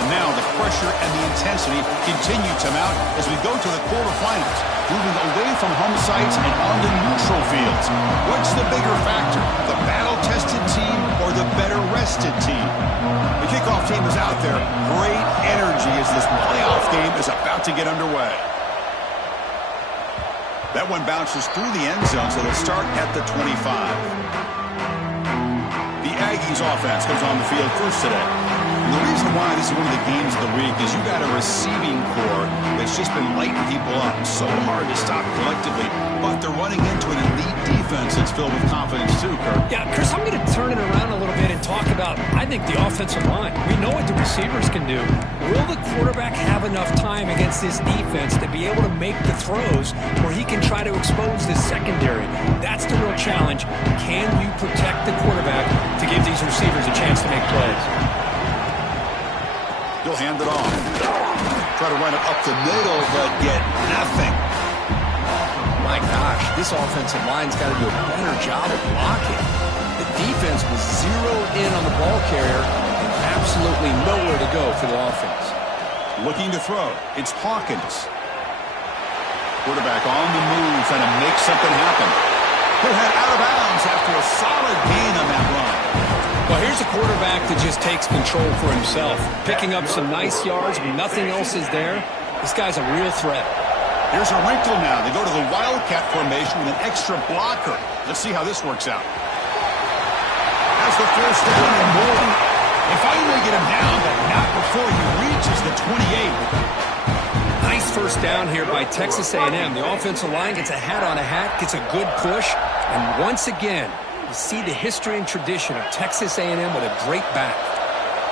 And now the pressure and the intensity continue to mount as we go to the quarterfinals, moving away from home sites and onto neutral fields. What's the bigger factor, the battle-tested team or the better-rested team? The kickoff team is out there. Great energy as this playoff game is about to get underway. That one bounces through the end zone, so they'll start at the 25. The Aggies offense comes on the field first today. And the reason why this is one of the games of the week is you got a receiving core that's just been lighting people up. So hard to stop collectively, but they're running into an elite defense that's filled with confidence too, Kirk. Yeah, Chris, I'm going to turn it around a little bit and talk about, I think, the offensive line. We know what the receivers can do. Will the quarterback have enough time against this defense to be able to make the throws where he can try to expose the secondary? That's the real challenge. Can you protect the quarterback to give these receivers a chance to make plays? He'll hand it off. Try to run it up the middle, but get nothing. My gosh, this offensive line's got to do a better job of blocking. The defense was zeroed in on the ball carrier and absolutely nowhere to go for the offense. Looking to throw. It's Hawkins. Quarterback on the move, trying to make something happen. He'll head out of bounds after a solid gain on that run. Well, here's a quarterback that just takes control for himself. Picking up some nice yards when nothing else is there. This guy's a real threat. Here's a wrinkle now. They go to the Wildcat formation with an extra blocker. Let's see how this works out. Has the first down and more. They finally get him down, but not before he reaches the 28. Nice first down here by Texas A&M. The offensive line gets a hat on a hat, gets a good push, and once again, you see the history and tradition of Texas A&M with a great back.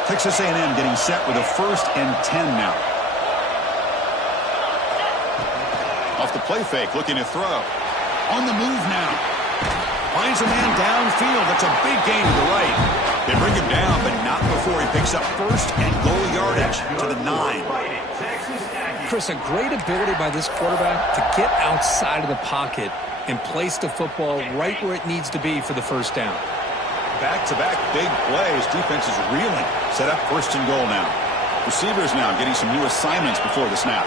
Texas A&M getting set with a 1st and 10 now. Off the play fake, looking to throw. On the move now. Finds a man downfield. That's a big gain to the right. They bring him down, but not before he picks up 1st and goal yardage to the 9. Chris, a great ability by this quarterback to get outside of the pocket and place the football right where it needs to be for the first down. Back-to-back big plays. Defense is reeling. Set up 1st and goal now. Receivers now getting some new assignments before the snap.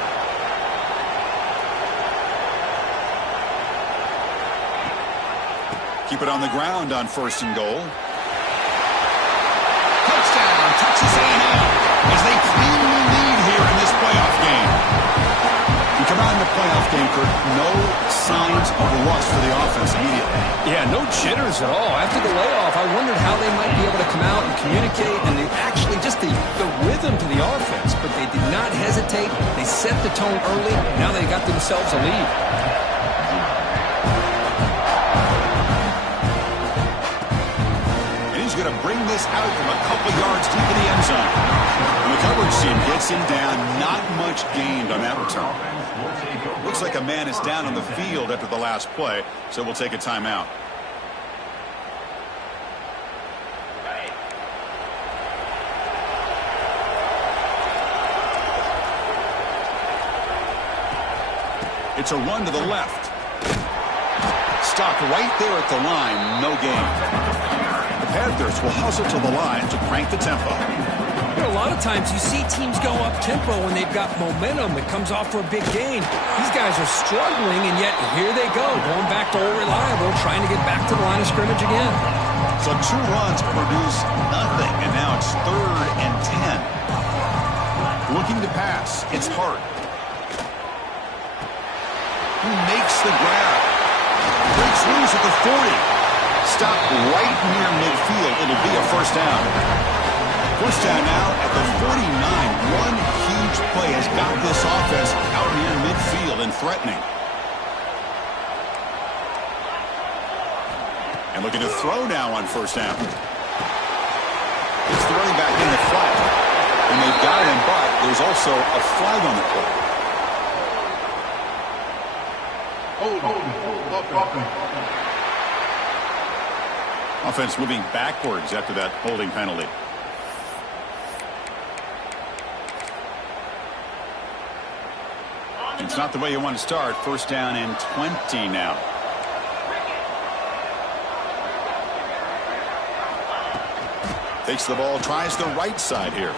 Keep it on the ground on 1st and goal. Touchdown, Texas A&M, as they cleanly lead here in this playoff game. You come out in the playoff game, Kurt, no signs of rust for the offense immediately. Yeah, no jitters at all. After the layoff, I wondered how they might be able to come out and communicate and actually just the rhythm to the offense. But they did not hesitate. They set the tone early. Now they got themselves a lead. Going to bring this out from a couple yards deep in the end zone. And the coverage team gets him down. Not much gained on that return. Looks like a man is down on the field after the last play, so we'll take a timeout. It's a run to the left. Stopped right there at the line. No gain. The Panthers will hustle to the line to crank the tempo. You know, a lot of times you see teams go up-tempo when they've got momentum that comes off for a big gain. These guys are struggling, and yet here they go, going back to old reliable, trying to get back to the line of scrimmage again. So 2 runs produce nothing, and now it's 3rd and 10. Looking to pass. It's Hart. Who makes the grab? Breaks loose at the 40. Stop right near midfield. It'll be a 1st down. 1st down now at the 49. One huge play has got this offense out near midfield and threatening. And looking to throw now on 1st down. It's throwing back in the flat. And they've got him, but there's also a flag on the play. Offense moving backwards after that holding penalty. It's not the way you want to start. 1st down and 20 now. Takes the ball, tries the right side here.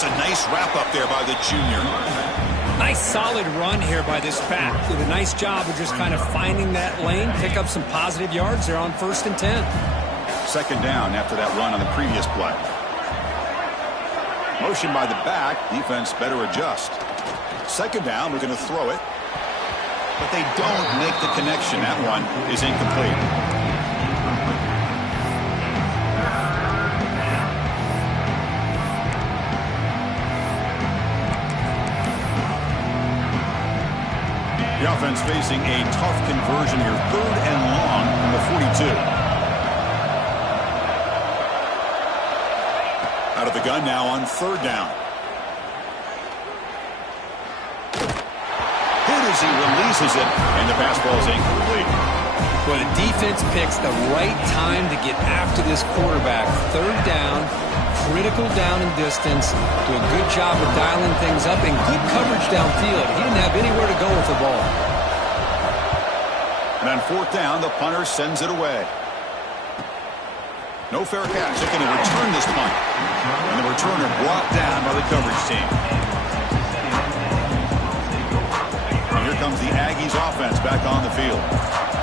That's a nice wrap-up there by the junior. Nice solid run here by this back. Did a nice job of just kind of finding that lane, pick up some positive yards there on 1st and 10. Second down after that run on the previous play. Motion by the back. Defense better adjust. Second down, we're going to throw it. But they don't make the connection. That one is incomplete. The offense facing a tough conversion here. 3rd and long from the 42. Out of the gun now on 3rd down. Hit as he releases it, and the pass ball is incomplete. Well, the defense picks the right time to get after this quarterback. 3rd down, critical down and distance. Do a good job of dialing things up and good coverage downfield. He didn't have anywhere to go with the ball. And on 4th down, the punter sends it away. No fair catch. They're going to return this punt. And the returner brought down by the coverage team. And here comes the Aggies offense back on the field.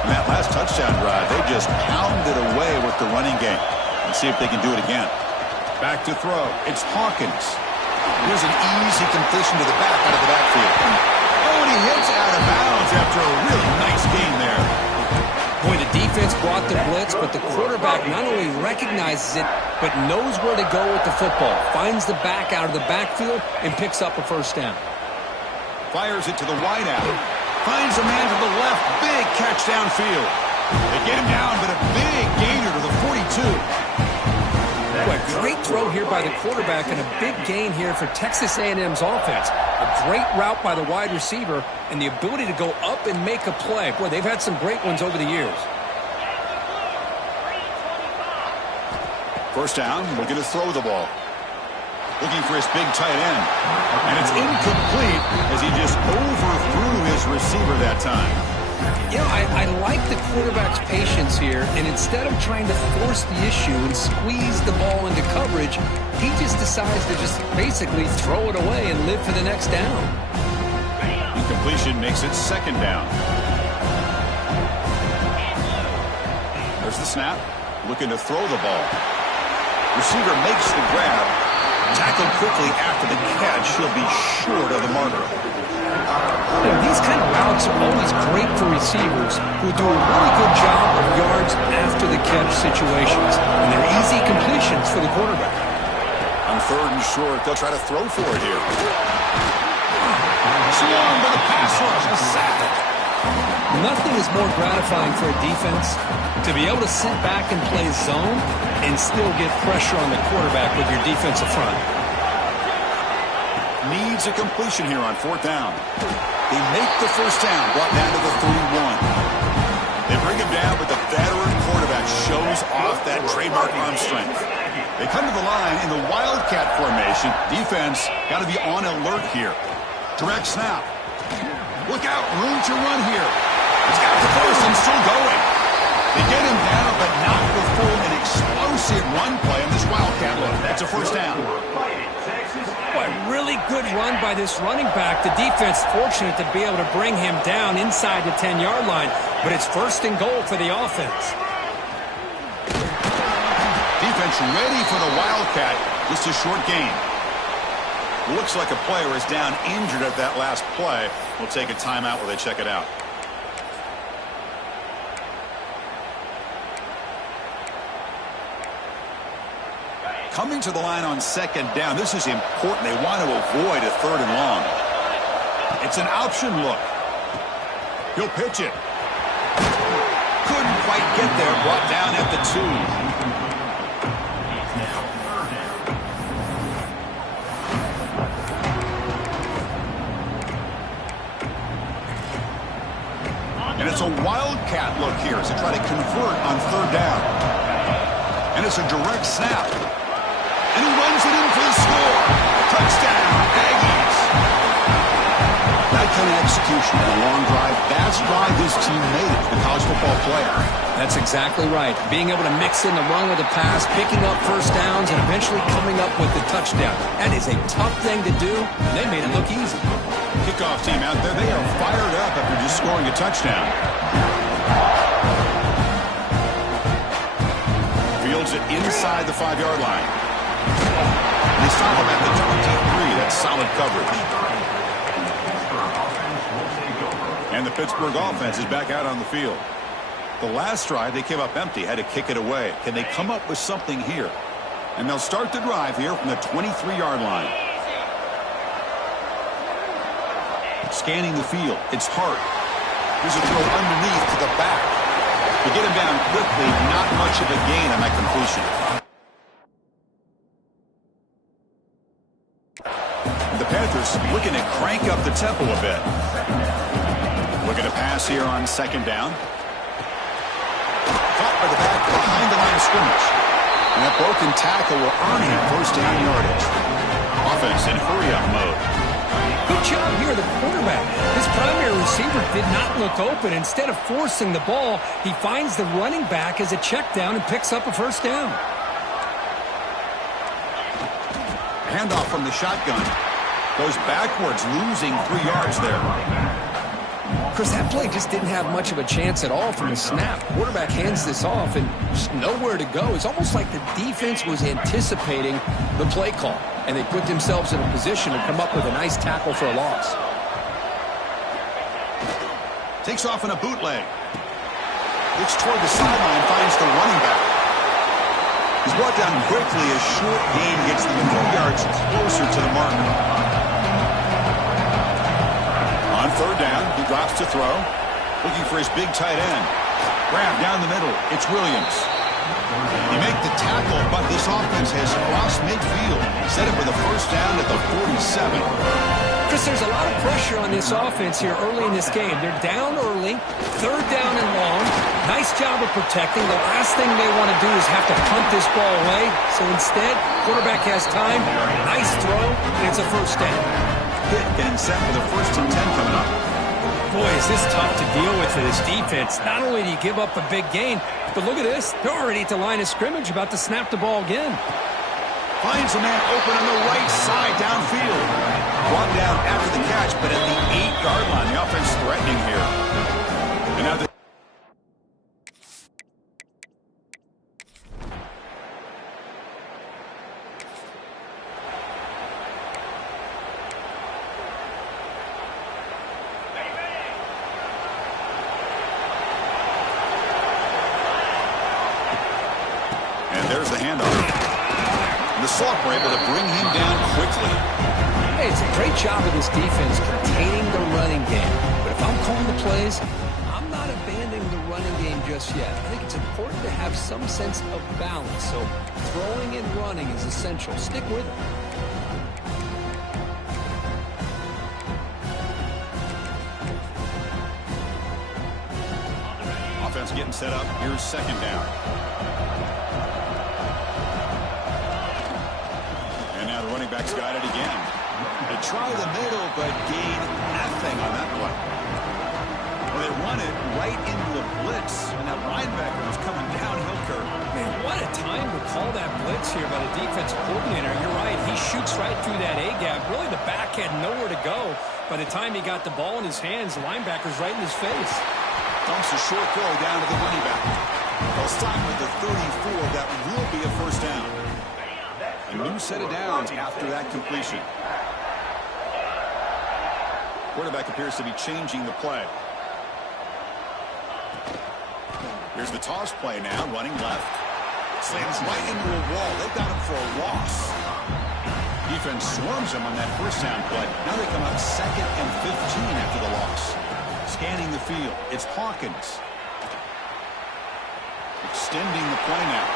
And that last touchdown drive, they just pounded away with the running game. Let's see if they can do it again. Back to throw. It's Hawkins. Here's an easy completion to the back out of the backfield. Oh, and he hits out of bounds after a really nice game there. Boy, the defense brought the blitz, but the quarterback not only recognizes it, but knows where to go with the football. Finds the back out of the backfield and picks up a 1st down. Fires it to the wideout. Finds a man to the left. Big catch downfield. They get him down, but a big gainer to the 42. Boy, great throw here by the quarterback and a big gain here for Texas A&M's offense. A great route by the wide receiver and the ability to go up and make a play. Boy, they've had some great ones over the years. 1st down, we're going to throw the ball. Looking for his big tight end. And it's incomplete as he just overthrew his receiver that time. You know, I like the quarterback's patience here, and instead of trying to force the issue and squeeze the ball into coverage, he just decides to just basically throw it away and live for the next down. Incompletion makes it 2nd down. There's the snap. Looking to throw the ball. Receiver makes the grab. Tackled quickly after the catch. He'll be short of the marker. You know, these kind of routes are always great for receivers who do a really good job of yards after the catch situations. And they're easy completions for the quarterback. On 3rd and short, they'll try to throw for it here. Swung by the pass rush. A sack. Nothing is more gratifying for a defense to be able to sit back and play zone and still get pressure on the quarterback with your defensive front. Needs a completion here on 4th down. They make the 1st down, brought down to the 31. They bring him down, but the veteran quarterback shows off that trademark arm strength. They come to the line in the Wildcat formation. Defense got to be on alert here. Direct snap. Look out, room to run here. He's got the first and still going. They get him down, but not before an explosive run play on this Wildcat look. That's a 1st down. Boy, really good run by this running back. The defense fortunate to be able to bring him down inside the 10-yard line, but it's 1st and goal for the offense. Defense ready for the Wildcat. Just a short gain. Looks like a player is down injured at that last play. We'll take a timeout while they check it out. Coming to the line on 2nd down. This is important. They want to avoid a 3rd and long. It's an option look. He'll pitch it. Couldn't quite get there. Brought down at the 2. And it's a Wildcat look here as they try to convert on 3rd down. And it's a direct snap. And he runs it in for the score. Touchdown, Aggies. Now kind of execution and a long drive, that's why this team made it to the college football playoff. That's exactly right. Being able to mix in the run with the pass, picking up first downs, and eventually coming up with the touchdown. That is a tough thing to do, and they made it look easy. Kickoff team out there, they are fired up after just scoring a touchdown. Fields it inside the 5-yard line. They stop him at the 23. That's solid coverage. And the Pittsburgh offense is back out on the field. The last drive, they came up empty, had to kick it away. Can they come up with something here? And they'll start the drive here from the 23-yard line. Scanning the field. It's Hart. Here's a throw underneath to the back. To get him down quickly, not much of a gain on that completion. The Panthers looking to crank up the tempo a bit. Looking to pass here on second down. Caught by the back behind the line of scrimmage. And that broken tackle will earn him first down yardage. Offense in hurry-up mode. Good job here, the quarterback. His primary receiver did not look open. Instead of forcing the ball, he finds the running back as a check down and picks up a first down. Handoff from the shotgun. Goes backwards, losing 3 yards there. Chris, that play just didn't have much of a chance at all from the snap. Quarterback hands this off and just nowhere to go. It's almost like the defense was anticipating the play call, and they put themselves in a position to come up with a nice tackle for a loss. Takes off in a bootleg. Looks toward the sideline, finds the running back. He's brought down quickly as short gain gets them 4 yards closer to the marker. On third down, he drops to throw. Looking for his big tight end. Grab down the middle. It's Williams. He make the tackle, but this offense has crossed midfield. Set it for the first down at the 47. Chris, there's a lot of pressure on this offense here early in this game. They're down early, third down and long. Nice job of protecting. The last thing they want to do is have to punt this ball away. So instead, quarterback has time. Nice throw, and it's a first down. Hit getting set for the first and 10 coming up. Boy, is this tough to deal with for this defense. Not only do you give up a big gain, but look at this. They're already at the line of scrimmage, about to snap the ball again. Finds a man open on the right side downfield. Brought down after the catch, but at the 8-yard line, the offense threatening here. And now the there's the handoff. And the Soft were able to bring him down quickly. Hey, it's a great job of this defense containing the running game. But if I'm calling the plays, I'm not abandoning the running game just yet. I think it's important to have some sense of balance. So throwing and running is essential. Stick with it. Offense getting set up. Here's second down. Running backs got it again. They try the middle, but gain nothing on that one. Well, they run it right into the blitz, and that linebacker was coming downhill curve. Man, what a time to call that blitz here by the defensive coordinator. You're right. He shoots right through that A-gap. Really, the back had nowhere to go. By the time he got the ball in his hands, the linebacker's right in his face. Dumps a short throw down to the running back. They'll stop with the 34. That will be a first down. A new set of downs after that completion. Quarterback appears to be changing the play. Here's the toss play now, running left. Slams right into a wall. They've got him for a loss. Defense swarms him on that first down play. Now they come up 2nd and 15 after the loss. Scanning the field. It's Hawkins. Extending the play now.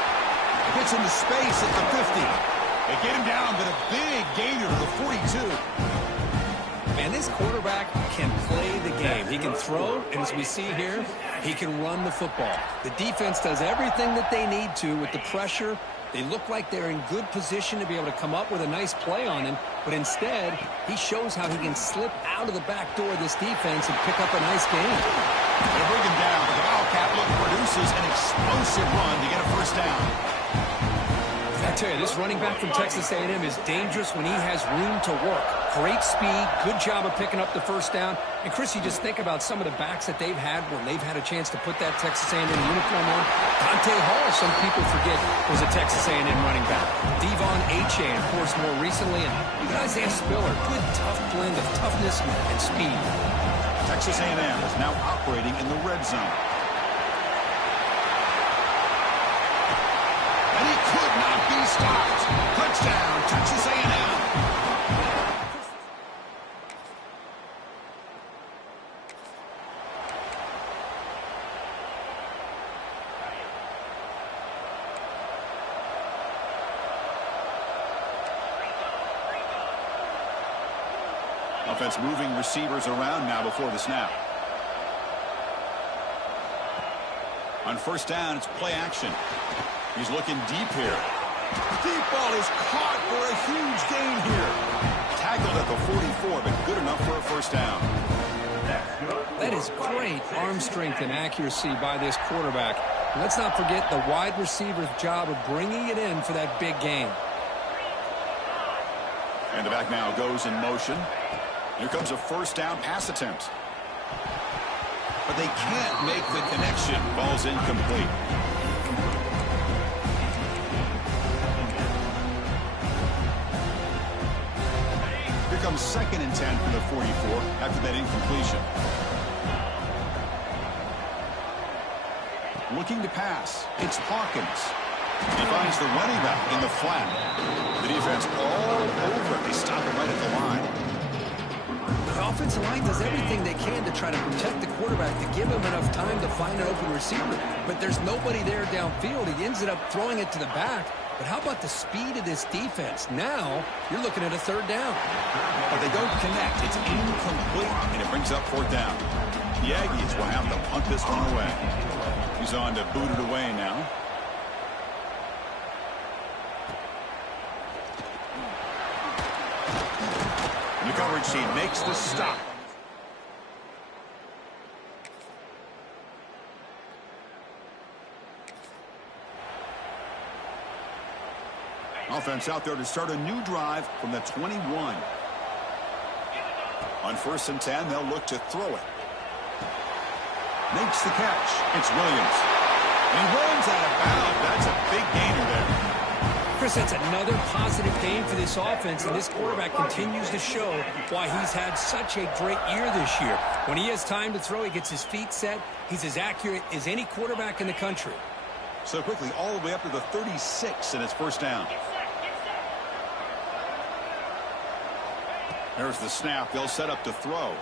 Gets into space at the 50. They get him down, but a big gainer to the 42. Man, this quarterback can play the game. He can throw, and as we see here, he can run the football. The defense does everything that they need to with the pressure They look like they're in good position to be able to come up with a nice play on him, but instead, he shows how he can slip out of the back door of this defense and pick up a nice gain. They bring him down, but the Wildcat look produces an explosive run to get a first down. I tell you, this running back from Texas A&M is dangerous when he has room to work. Great speed, good job of picking up the first down. And, Chris, you just think about some of the backs that they've had when they've had a chance to put that Texas A&M uniform on. Dante Hall, some people forget, was a Texas A&M running back. Devon Achane, of course, more recently. And even Isaiah Spiller, good, tough blend of toughness and speed. Texas A&M is now operating in the red zone. And he could not be stopped. Touchdown, Texas A&M. Offense moving receivers around now before the snap. On first down, it's play action. He's looking deep here. Deep ball is caught for a huge gain here. Tackled at the 44, but good enough for a first down. That is great arm strength and accuracy by this quarterback. And let's not forget the wide receiver's job of bringing it in for that big gain. And the back now goes in motion. Here comes a first down pass attempt. But they can't make the connection. Ball's incomplete. Here comes 2nd and 10 from the 44 after that incompletion. Looking to pass. It's Hawkins. He finds the running back in the flat. The defense all over it. They stop him right at the line. The offensive line does everything they can to try to protect the quarterback to give him enough time to find an open receiver. But there's nobody there downfield. He ends up throwing it to the back. But how about the speed of this defense? Now, you're looking at a third down. But they don't connect. It's incomplete, and it brings up 4th down. The Aggies will have to punt this one away. He's on to boot it away now. The coverage team makes the stop. Offense out there to start a new drive from the 21. On 1st and 10, they'll look to throw it. Makes the catch. It's Williams. He runs out of bounds. That's a big gainer there. Chris, that's another positive game for this offense, and this quarterback continues to show why he's had such a great year this year. When he has time to throw, he gets his feet set. He's as accurate as any quarterback in the country. So quickly, all the way up to the 36 in his first down. There's the snap. They'll set up to throw.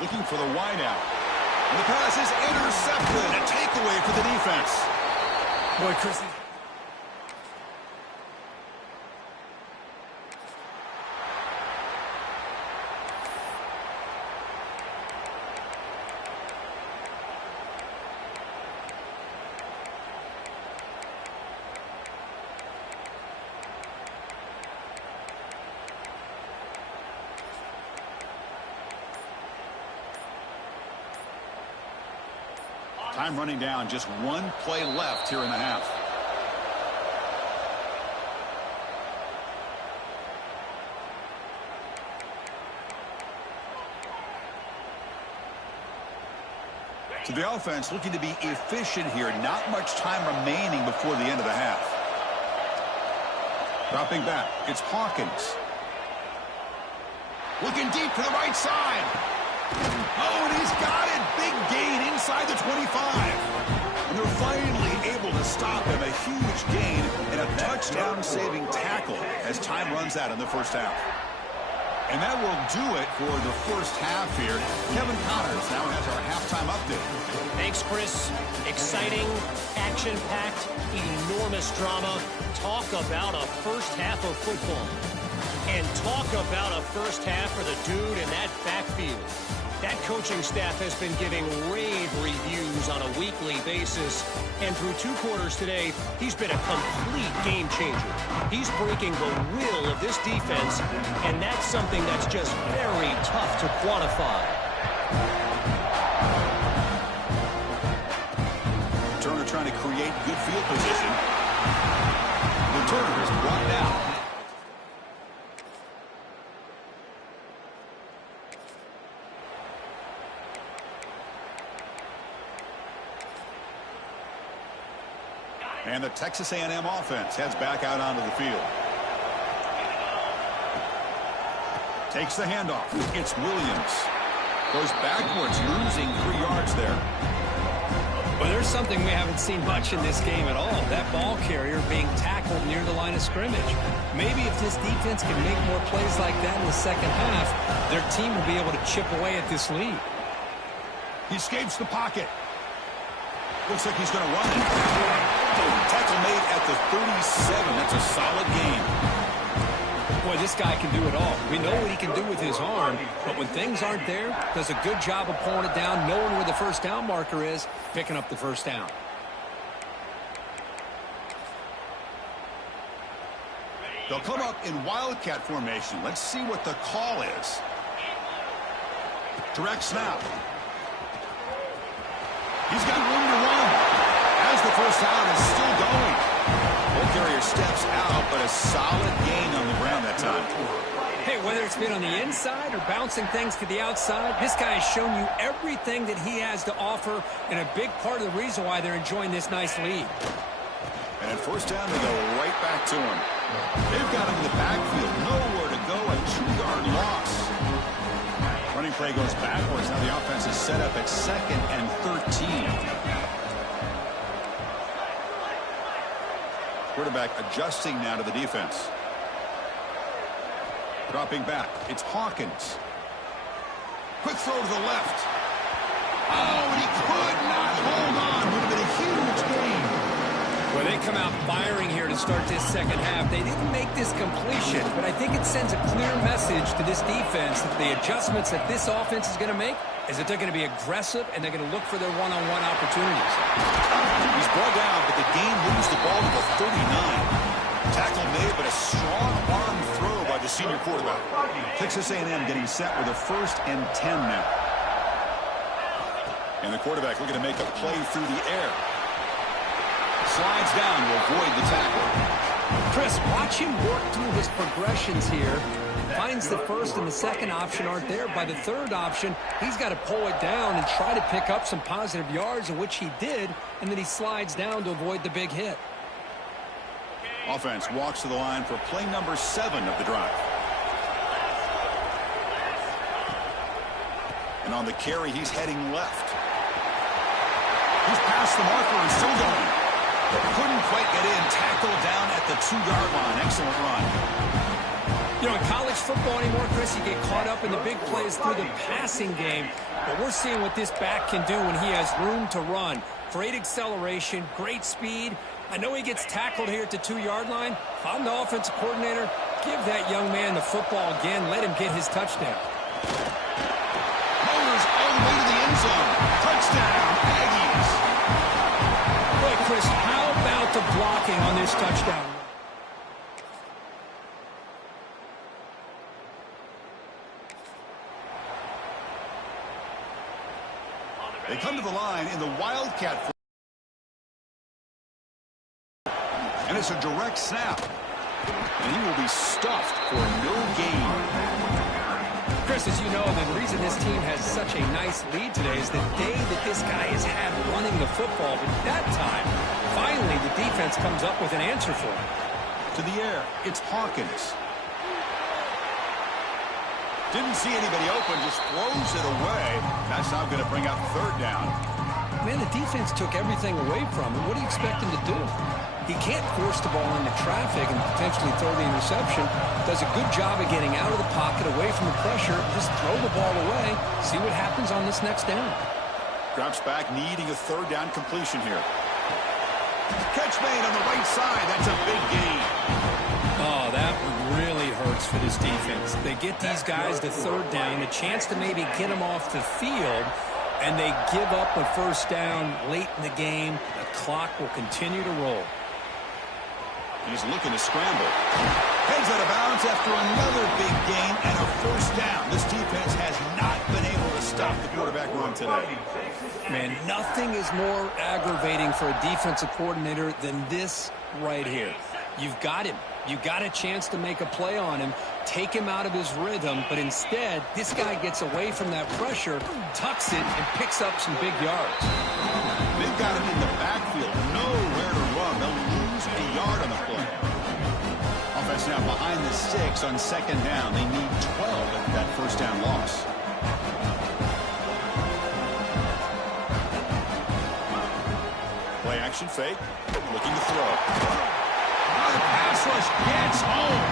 Looking for the wideout. And the pass is intercepted. A takeaway for the defense. Boy, Chris. Time running down. Just one play left here in the half. So the offense looking to be efficient here. Not much time remaining before the end of the half. Dropping back. It's Hawkins. Looking deep to the right side. Oh, and he's got it. Big gain inside the 25. And they're finally able to stop him. A huge gain and a touchdown-saving tackle as time runs out in the first half. And that will do it for the first half here. Kevin Connors now has our halftime update. Thanks, Chris. Exciting, action-packed, enormous drama. Talk about a first half of football. And talk about a first half for the dude in that backfield. That coaching staff has been giving rave reviews on a weekly basis. And through 2 quarters today, he's been a complete game changer. He's breaking the will of this defense, and that's something that's just very tough to quantify. Turner trying to create good field position. The Turner is brought down. And the Texas A&M offense heads back out onto the field. Takes the handoff. It's Williams. Goes backwards, losing 3 yards there. Well, there's something we haven't seen much in this game at all. That ball carrier being tackled near the line of scrimmage. Maybe if this defense can make more plays like that in the second half, their team will be able to chip away at this lead. He escapes the pocket. Looks like he's going to run it. Tackle made at the 37. That's a solid game. Boy, this guy can do it all. We know what he can do with his arm, but when things aren't there, does a good job of pulling it down, knowing where the first down marker is, picking up the first down. They'll come up in Wildcat formation. Let's see what the call is. Direct snap. He's got room to run. As the first down is still going. Ball carrier steps out, but a solid gain on the ground that time. Hey, whether it's been on the inside or bouncing things to the outside, this guy has shown you everything that he has to offer, and a big part of the reason why they're enjoying this nice lead. And at first down, they go right back to him. They've got him in the backfield. Nowhere to go. A 2-yard loss. Running play goes backwards. Now the offense is set up at 2nd and 13. Quarterback adjusting now to the defense. Dropping back. It's Hawkins. Quick throw to the left. Oh, and he could not hold on. Would have been a huge gain. Well, they come out firing here to start this second half. They didn't make this completion, but I think it sends a clear message to this defense that the adjustments that this offense is going to make is that they're going to be aggressive and they're going to look for their one-on-one opportunities. He's brought down, but the game moves the ball to the 39. Tackle made, but a strong arm throw by the senior quarterback. Texas A&M getting set with a 1st and 10 now. And the quarterback looking to make a play through the air. Slides down to avoid the tackle. Chris, watch him work through his progressions here. Finds the first and the second option aren't there. By the third option, he's got to pull it down and try to pick up some positive yards, of which he did, and then he slides down to avoid the big hit. Offense walks to the line for play number 7 of the drive. And on the carry, he's heading left. He's past the marker and still going. But couldn't quite get in. Tackled down at the 2-yard line. Excellent run. You know, in college football anymore, Chris, you get caught up in the big plays through the passing game. But we're seeing what this back can do when he has room to run. Great acceleration, great speed. I know he gets tackled here at the 2-yard line. If I'm the offensive coordinator, give that young man the football again. Let him get his touchdown. Motors all the way to the end zone. Touchdown, Aggies. Boy, Chris, how about the blocking on this touchdown? They come to the line in the Wildcat. And it's a direct snap. And he will be stuffed for no gain. Chris, as you know, the reason this team has such a nice lead today is the day that this guy has had running the football. But that time, finally, the defense comes up with an answer for him. To the air, it's Hawkins. Didn't see anybody open, just throws it away. That's now going to bring up 3rd down. Man, the defense took everything away from him. What do you expect him to do? He can't force the ball into traffic and potentially throw the interception. Does a good job of getting out of the pocket, away from the pressure. Just throw the ball away. See what happens on this next down. Drops back, needing a 3rd down completion here. Catch made on the right side. That's a big gain. Oh, that would really hurt for this defense. They get these guys to third down, a chance to maybe get them off the field, and they give up a first down late in the game. The clock will continue to roll. He's looking to scramble. Heads out of bounds after another big gain and a first down. This defense has not been able to stop the quarterback run today. Man, nothing is more aggravating for a defensive coordinator than this right here. You've got him. You got a chance to make a play on him, take him out of his rhythm, but instead, this guy gets away from that pressure, tucks it, and picks up some big yards. They've got him in the backfield, nowhere to run. They'll lose a yard on the play. Offense now behind the 6 on second down. They need 12 after that first down loss. Play action fake, looking to throw. The pass rush gets home.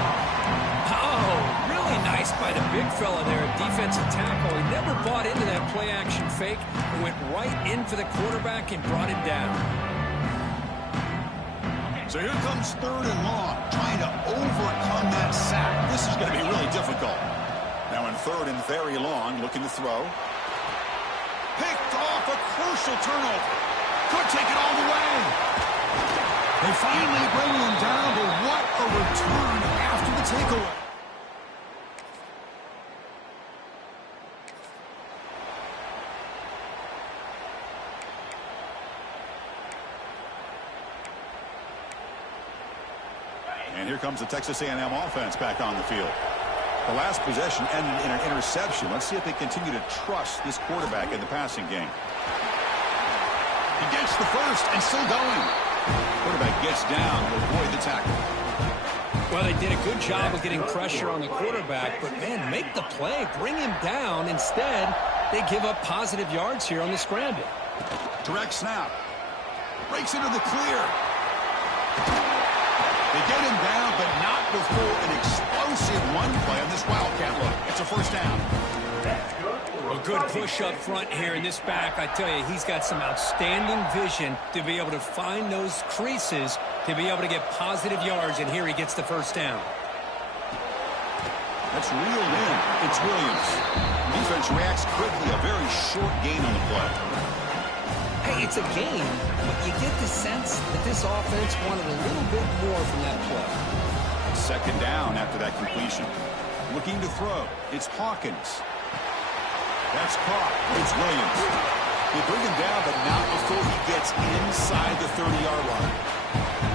Oh, really nice by the big fella there at defensive tackle. He never bought into that play-action fake. Went right in for the quarterback and brought him down. So here comes third and long, trying to overcome that sack. This is going to be really difficult. Now in third and very long, looking to throw. Picked off, a crucial turnover. Could take it all the way. They finally bring him down, but what a return after the takeaway. And here comes the Texas A&M offense back on the field. The last possession ended in an interception. Let's see if they continue to trust this quarterback in the passing game. He gets the first and still going. Quarterback gets down to avoid the tackle. Well, they did a good job of getting pressure on the quarterback, but, man, make the play. Bring him down. Instead, they give up positive yards here on the scramble. Direct snap. Breaks into the clear. They get him down, but not before an explosive run play on this Wildcat look. It's a first down. A good push up front here in this back. I tell you, he's got some outstanding vision to be able to find those creases, to be able to get positive yards, and here he gets the first down. That's reeled in. It's Williams. Defense reacts quickly. A very short gain on the play. Hey, it's a game, but you get the sense that this offense wanted a little bit more from that play. Second down after that completion. Looking to throw. It's Hawkins. That's caught. It's Williams. They bring him down, but not before he gets inside the 30-yard line.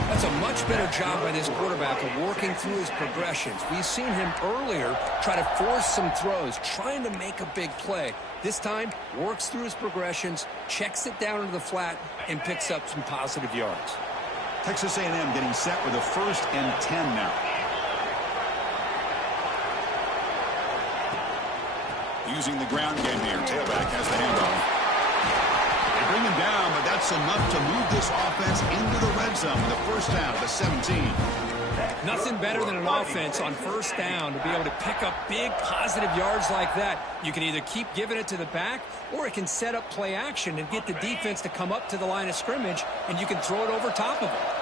That's a much better job by this quarterback of working through his progressions. We've seen him earlier try to force some throws, trying to make a big play. This time, works through his progressions, checks it down into the flat, and picks up some positive yards. Texas A&M getting set with a 1st and 10 now. Using the ground game here. Tailback has the handoff. They bring him down, but that's enough to move this offense into the red zone with a first down at the 17. Nothing better than an offense on first down to be able to pick up big positive yards like that. You can either keep giving it to the back, or it can set up play action and get the defense to come up to the line of scrimmage, and you can throw it over top of it.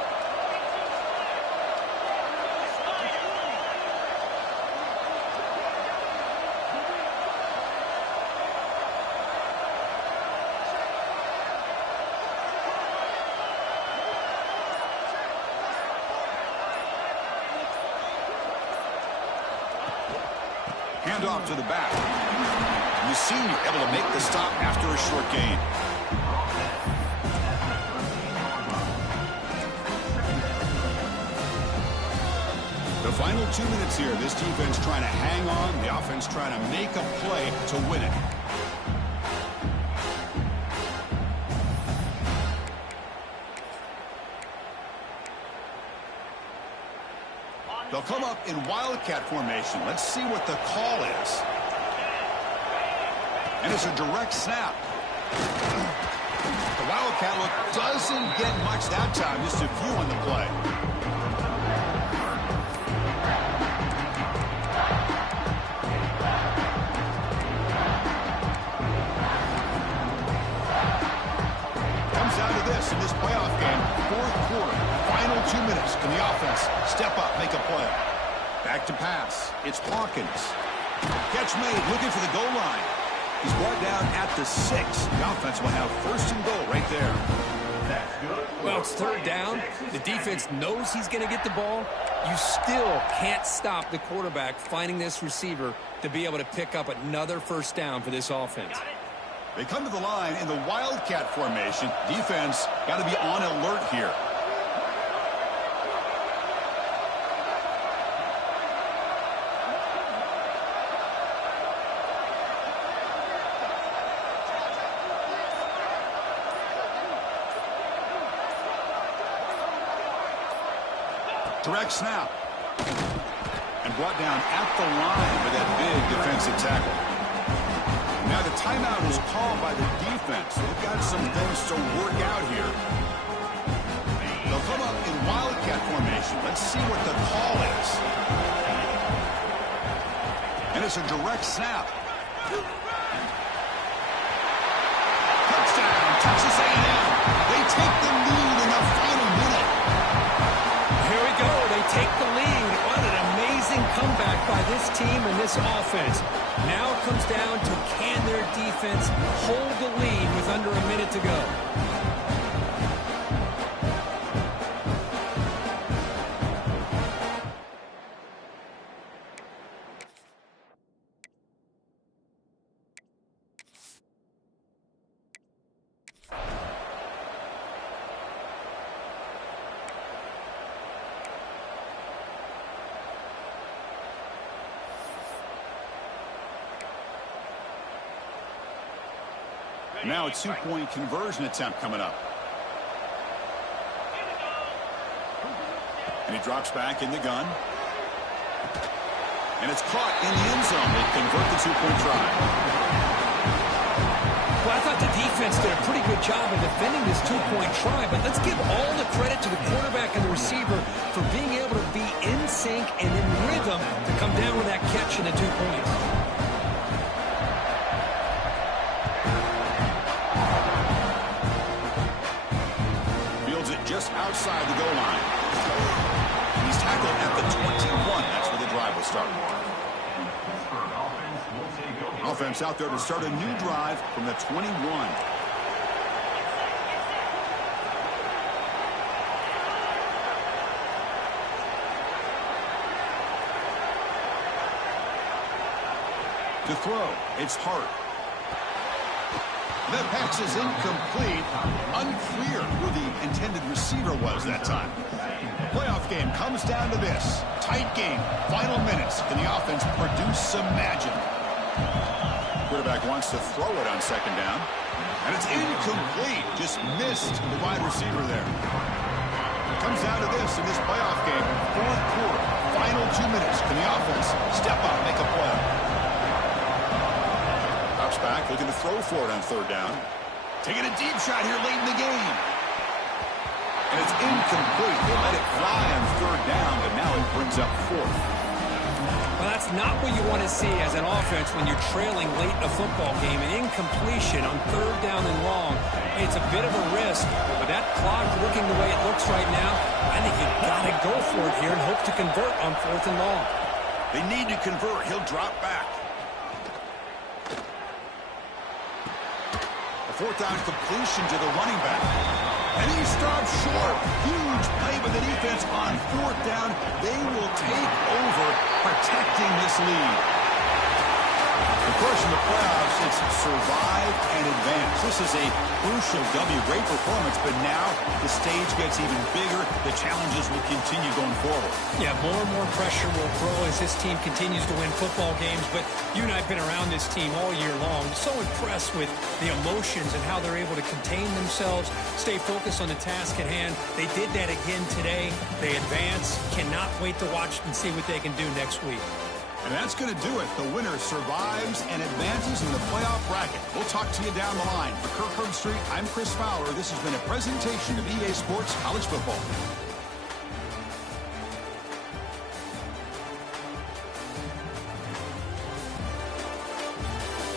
Handoff to the back. The senior able to make the stop after a short gain. The final 2 minutes here. This defense trying to hang on. The offense trying to make a play to win it. They'll come up in Wildcat formation. Let's see what the call is. And it's a direct snap. The Wildcat look doesn't get much that time. Just a few on the play. Comes down to this in this playoff game. 4th quarter. Final 2 minutes. Can the offense step up, make a play? Back to pass. It's Hawkins. Catch made, looking for the goal line. He's brought down at the 6. The offense will have first and goal right there. Well, it's third down. The defense knows he's going to get the ball. You still can't stop the quarterback finding this receiver to be able to pick up another first down for this offense. They come to the line in the Wildcat formation. Defense got to be on alert here. Direct snap. And brought down at the line with that big defensive tackle. Now the timeout is called by the defense. They've got some things to work out here. They'll come up in Wildcat formation. Let's see what the call is. And it's a direct snap. Touchdown, Texas A&M. They take the lead in the final minute. Here we go. They take the lead. What an amazing comeback by this team and this offense. Now it comes down to can their defense hold the lead with under a minute to go. Now a two-point conversion attempt coming up. And he drops back in the gun. And it's caught in the end zone. They convert the two-point try. Well, I thought the defense did a pretty good job of defending this two-point try, but let's give all the credit to the quarterback and the receiver for being able to be in sync and in rhythm to come down with that catch and the 2 points. Just outside the goal line. He's tackled at the 21. That's where the drive will start. Offense out there to start a new drive from the 21. To throw, it's Hart. The pass is incomplete. Unclear who the intended receiver was that time. The playoff game comes down to this. Tight game. Final minutes. Can the offense produce some magic? Quarterback wants to throw it on second down. And it's incomplete. Just missed the wide receiver there. It comes down to this in this playoff game. Fourth quarter. Final 2 minutes. Can the offense step up, make a play? Back, looking to throw for it on third down. Taking a deep shot here late in the game. And it's incomplete. They let it fly on third down, but now it brings up fourth. Well, that's not what you want to see as an offense when you're trailing late in a football game. An incompletion on third down and long. It's a bit of a risk, but that clock looking the way it looks right now, I think you've got to go for it here and hope to convert on fourth and long. They need to convert. He'll drop back. Fourth down completion to the running back. And he stops short. Huge play by the defense on fourth down. They will take over protecting this lead. Of course, in the playoffs, it's survive and advance. This is a crucial W. Great performance, but now the stage gets even bigger. The challenges will continue going forward. Yeah, more and more pressure will grow as this team continues to win football games. But you and I have been around this team all year long. So impressed with the emotions and how they're able to contain themselves, stay focused on the task at hand. They did that again today. They advance. Cannot wait to watch and see what they can do next week. And that's going to do it. The winner survives and advances in the playoff bracket. We'll talk to you down the line. For Kirk Herbstreit, I'm Chris Fowler. This has been a presentation of EA Sports College Football.